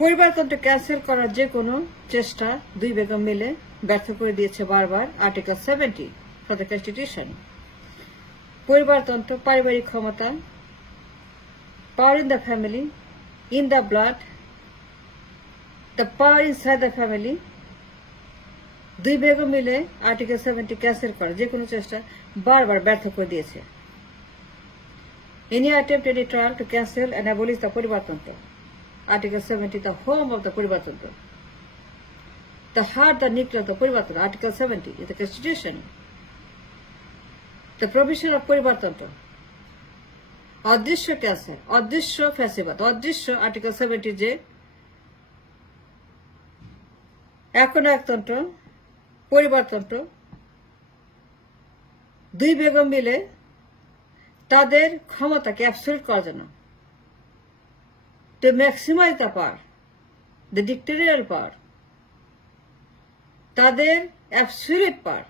পরিবারতন্ত্র ক্যান্সেল করার যে কোনো চেষ্টা দুই বেগম মিলে ব্যর্থ করে দিয়েছে বারবার আর্টিকেল 70 ফর দ্য কনস্টিটিউশন। পরিবারতন্ত্র, পারিবারিক ক্ষমতা, power in the family, in the blood, the power inside the family, দুই বেগম মিলে আর্টিকেল 70 ক্যান্সেল করার যে কোনো চেষ্টা বারবার ব্যর্থ করে দিয়েছে। Any attempt, any trial to cancel and abolish the Paribartantra. Article 70, the home of the Paribartantra. The heart, the nucleus of the Paribartantra. Article 70 is the Constitution. The provision of Paribartantra. Adishya cancel, Adishya festival, Adishya Article 70 je এখন একতন্ত্র, পরিবারতন্ত্র, দুই বেগম মিলে তাদের ক্ষমতাকে absolute করার জন্য, to maximize the power, the dictatorial power, তাদের অ্যাবসলিউট পাওয়ার,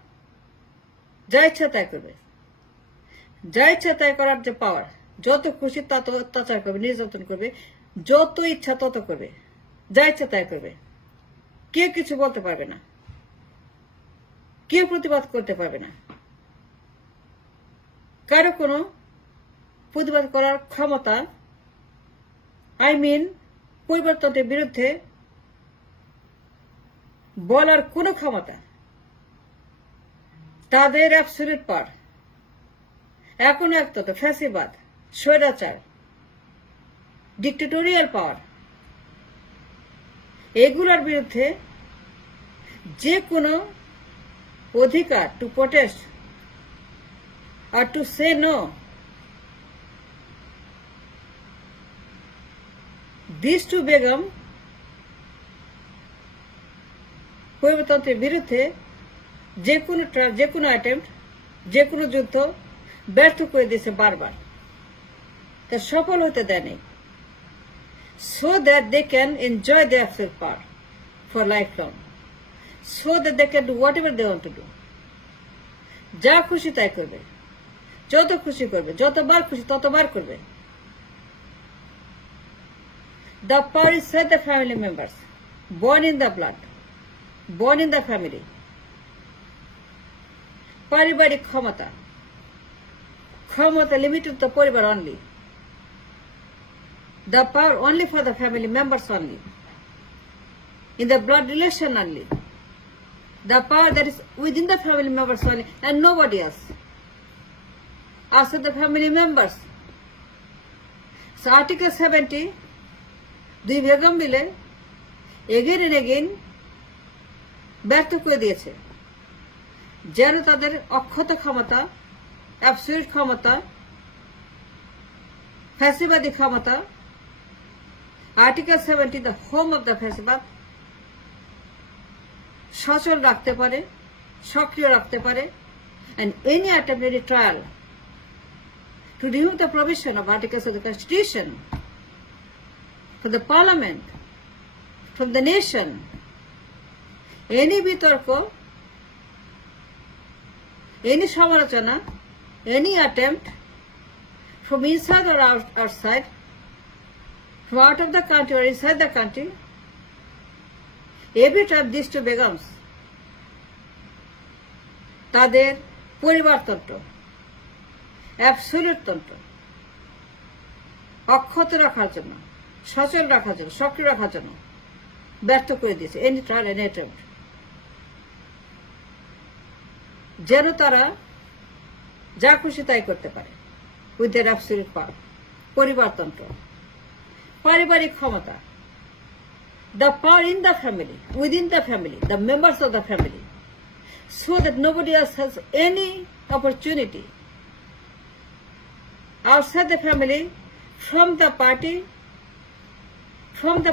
যা ইচ্ছা তাই করবে, যা ইচ্ছা তাই করার যে পাওয়ার, যত খুশি তত অত্যাচার করবে, নির্যাতন করবে, যত ইচ্ছা তত করবে, যা ইচ্ছা তাই করবে, কেউ কিছু বলতে পারবে না, কেউ প্রতিবাদ করতে পারবে না, কারো কোনো প্রতিবাদ করার ক্ষমতা, পরিবারতন্ত্রের বিরুদ্ধে বলার কোনো ক্ষমতা, তাদের অ্যাবসলিউট পাওয়ার, এখন একতন্ত্র, ফ্যাসিবাদ, স্বৈরাচার, ডিক্টেটোরিয়াল পাওয়ার, এগুলোর বিরুদ্ধে যে কোনো অধিকার, টু প্রোটেস্ট আর to say no, these two Begum পরিবারতন্ত্রের বিরুদ্ধে যে কোনো অ্যাটেম্প্ট, যে কোনো যুদ্ধ ব্যর্থ করে দিয়েছে বারবার, তা সফল হতে দেয়নি, so that they can enjoy their absolute power for lifelong, so that they can do whatever they want to do, যা খুশি তাই করবে, যত খুশি করবে, যতবার খুশি ততবার করবে। The power is inside the family members, born in the blood, born in the family. পারিবারিক ক্ষমতা, ক্ষমতা limited to পরিবার only. The power only for the family members only. In the blood relation only. The power that is within the family members only and nobody else. Also the family members. So Article 70, দুই বেগম মিলে again and again ব্যর্থ করে দিয়েছে, যেন তাদের অক্ষত ক্ষমতা, অ্যাবসলিউট ক্ষমতা, ফ্যাসিবাদী ক্ষমতা, আর্টিকেল 70, দ্য হোম অব দ্য ফ্যাসিবাদ, সচল রাখতে পারে, সক্রিয় রাখতে পারে, and any attempt, any trial to remove the provision of articles of the Constitution from the Parliament, from the nation, any বিতর্ক, any সমালোচনা, any attempt from inside or outside, from out of the country or inside the country, every time these two begums, তাদের পরিবারতন্ত্র, অ্যাবসলিউট তন্ত্র অক্ষত রাখার জন্য, সচল রাখার জন্য, সক্রিয় রাখার জন্য ব্যর্থ করে দিয়েছে, এনি ট্রায়াল, এনি অ্যাটেম্প্ট, যেন তারা যা খুশি তাই করতে পারে উইথ দেয়ার অ্যাবসলিউট পাওয়ার। পরিবারতন্ত্র, পারিবারিক ক্ষমতা, the power in the family, within the family, the members of the family, so that nobody else has any opportunity outside the family, from the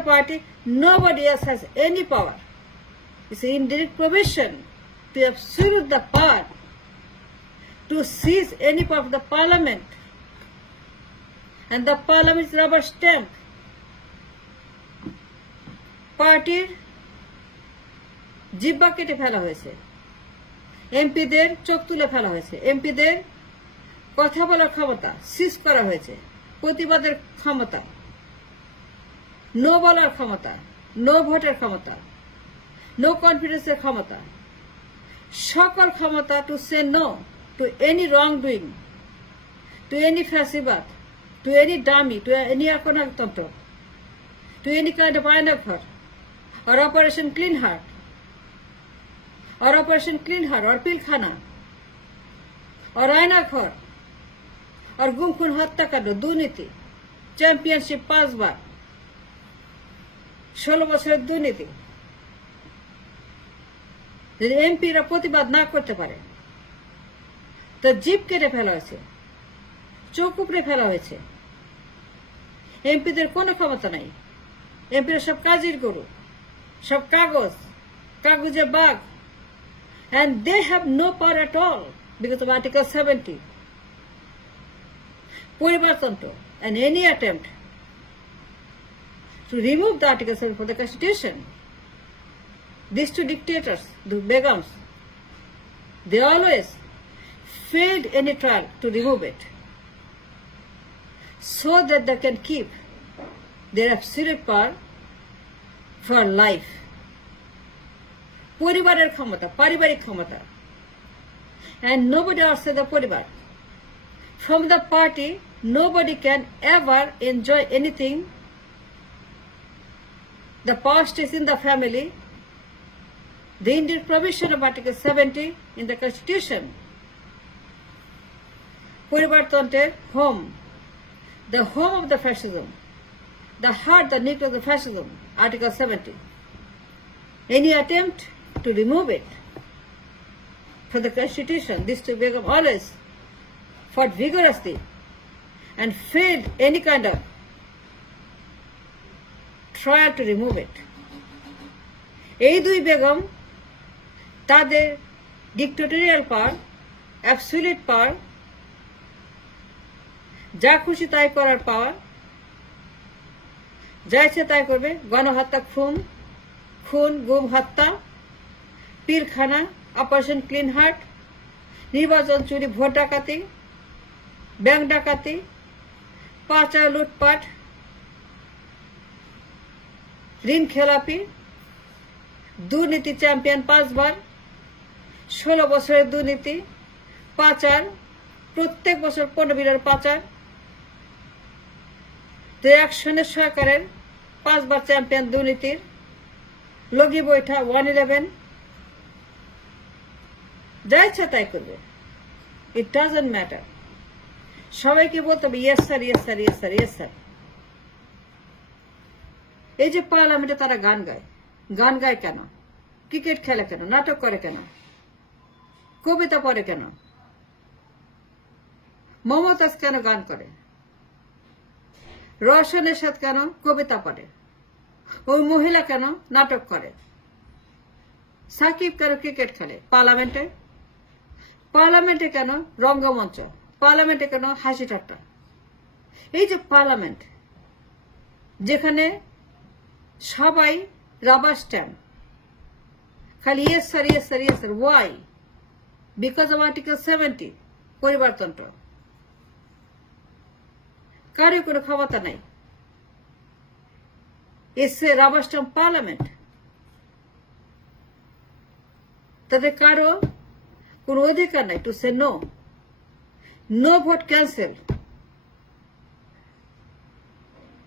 party, nobody else has any power. It's an indirect provision to absolute the power to seize any part of the parliament, and the parliament is rubber stamp. পার্টির জিহ্বা কেটে ফেলা হয়েছে, এমপিদের চোখ তুলে ফেলা হয়েছে, এমপিদের কথা বলার ক্ষমতা সিজ করা হয়েছে, প্রতিবাদের ক্ষমতা নো বলার ক্ষমতা, নো ভোটের ক্ষমতা, নো কনফিডেন্সের ক্ষমতা, সকল ক্ষমতা to say no to any wrong doing, to any ফ্যাসিবাদ, to any dummy, to any আকনাতন্ত্র, to any kind of Aynaghar, or Operation Clean Heart, or Operation Clean Heart, or Pilkhana, or Aynaghor, or গুম খুন হত্যাকাণ্ড, দুর্নীতি, চ্যাম্পিয়নশিপ 5 বার, 16 বছরের দুর্নীতি, যদি এমপিরা প্রতিবাদ না করতে পারে, তো জিপ কেটে ফেলা হয়েছে, চোখ উপড়ে ফেলা হয়েছে। এমপিদের কোনো ক্ষমতা নাই, এমপিরা সব কাজের গরু, সব কাগজে বাঘ, and they have no power at all because of Article 70. পরিবারতন্ত্র, and any attempt to remove the Article 70 from the Constitution, these two dictators, the Begums, they always failed any trial to remove it, so that they can keep their absolute power for life. পরিবারের ক্ষমতা, পারিবারিক ক্ষমতা, and nobody outside the পরিবার. From the party, nobody can ever enjoy anything. The power stays in the family. The indeed provision of Article 70 in the Constitution. পরিবারতন্ত্রের home, the home of the fascism, the heart, the nucleus of the fascism, Article 70. Any attempt to remove it from the Constitution, this to Begum always fought vigorously and failed any kind of trial to remove it. এই দুই বেগম তাদের ডিক্টেটোরিয়াল পাওয়ার, অ্যাবসলিউট পাওয়ার, যা খুশি তাই করার পাওয়ার, যা ইচ্ছে তাই করবে, গণহত্যা, খুন, গুম, হত্যা, পিলখানা, অপারেশন ক্লিন হার্ট, নির্বাচন চুরি, ভোট ডাকাতি, ব্যাংক ডাকাতি, পাচার, লুটপাট, ঋণ খেলাপি, দুর্নীতি চ্যাম্পিয়ন 5 বার, 16 বছরের দুর্নীতি, পাচার, প্রত্যেক বছর 15 বিলিয়ন পাচার, একশনের সরকারের 5 বার চ্যাম্পিয়ন দুর্নীতির, লগি বৈঠা 111, যা ইচ্ছা তাই করবে, ইট ডাজন্ট ম্যাটার। সবাইকে বলতে হবে yes sir, yes sir, yes sir, yes sir. এই যে পার্লামেন্টে তারা গান গায় কেন? ক্রিকেট খেলে কেন? নাটক করে কেন? কবিতা পড়ে কেন? মমতাজ কেন গান করে? রওশনের সাথে কেন কবিতা পড়ে? ওই মহিলা কেন নাটক করে? সাকিব কেন ক্রিকেট খেলে? পার্লামেন্টে কেন রঙ্গমঞ্চ? পার্লামেন্টে কেন হাসি ঠাট্টা? এই যে পার্লামেন্ট, যেখানে সবাই রাবার স্ট্যান্ড, খালি yes sir, yes sir, yes sir. Why? Because of article 70, পরিবারতন্ত্র। কারো কোনো ক্ষমতা নাই। এসে রাবার স্ট্যাম্প পার্লামেন্ট, তাদের কারো কোন অধিকার নাই to say no. No vote cancel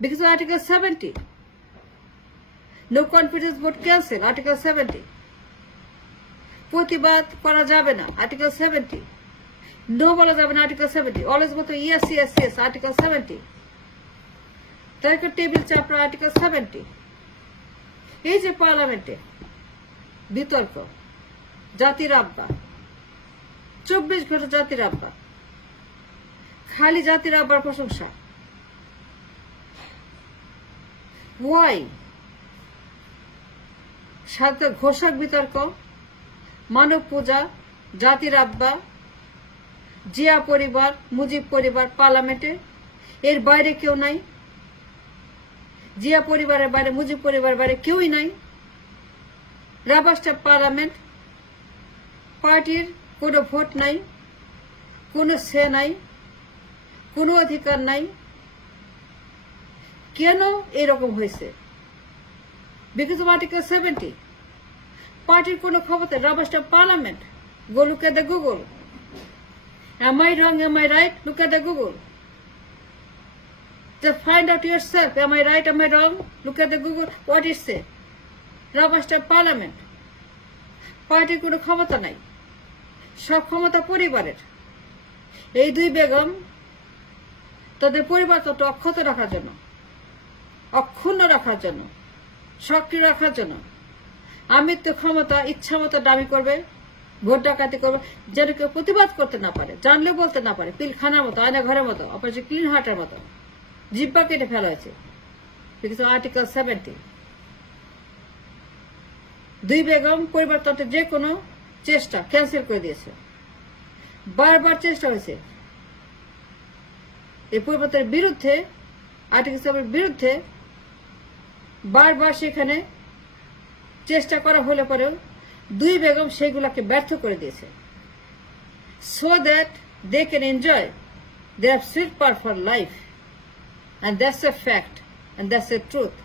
because of article 70। No confidence vote cancel, article 70। প্রতিবাদ করা যাবে না, আর্টিকেল 70। নো বলা যাবে না, আর্টিকেল 70। অলওয়েজ বলতো ইয়েস, ইয়েস, ইয়েস, আর্টিকেল 70। তারপর টেবিল চাপড়া, আর্টিকেল 70। এই যে পার্লামেন্টে বিতর্ক, জাতির আব্বা, 24 ঘন্টা জাতির আব্বা, খালি জাতির আব্বার প্রশংসা। ওয়াই? সাথে ঘোষক বিতর্ক, মানব পূজা, জাতির আব্বা, জিয়া পরিবার, মুজিব পরিবার পার্লামেন্টে। এর বাইরে কেউ নাই। জিয়া পরিবারের বাইরে, মুজিব পরিবারের বাইরে কেউই নাই। Rubber stamp parliament. পার্টির কোনো ভোট নাই, কোনো সে নাই, কোনো অধিকার নাই। কেন এরকম হয়েছে? Because of Article 70. পার্টির কোনো ক্ষমতা, rubber stamp parliament. Go look at the Google. Am I wrong? Am I right? Look at the Google. Just find out yourself. Am I right? Am I wrong? Look at the Google. What it say? Rubber stamp parliament. পার্টির কোনো ক্ষমতা নাই, সব ক্ষমতা পরিবারের। এই দুই বেগম তাদের পরিবারতন্ত্র অক্ষত রাখার জন্য, অক্ষুণ্ণ রাখার জন্য, সক্রিয় রাখার জন্য আমিত্ব ক্ষমতা ইচ্ছা মতো দাবি করবে, ভোট ডাকাতি করবে, যেন কেউ প্রতিবাদ করতে না পারে, জানলে বলতে না পারে। পিলখানার মতো, আয়না ঘরের মতো, অপারেশন ক্লিন হার্টের মতো জিব্বা কেটে ফেলা হয়েছে। Because article 70। দুই বেগম পরিবারতন্ত্রের যে কোনো চেষ্টা ক্যান্সেল করে দিয়েছে। বারবার চেষ্টা হয়েছে এই পরিবর্তনের বিরুদ্ধে, আর্টিকেল 7 বিরুদ্ধে বারবার সেখানে চেষ্টা করা হলে পরেও দুই বেগম সেগুলোকে ব্যর্থ করে দিয়েছে। So that they can enjoy their sweet part for life, and that's a fact, and that's a truth.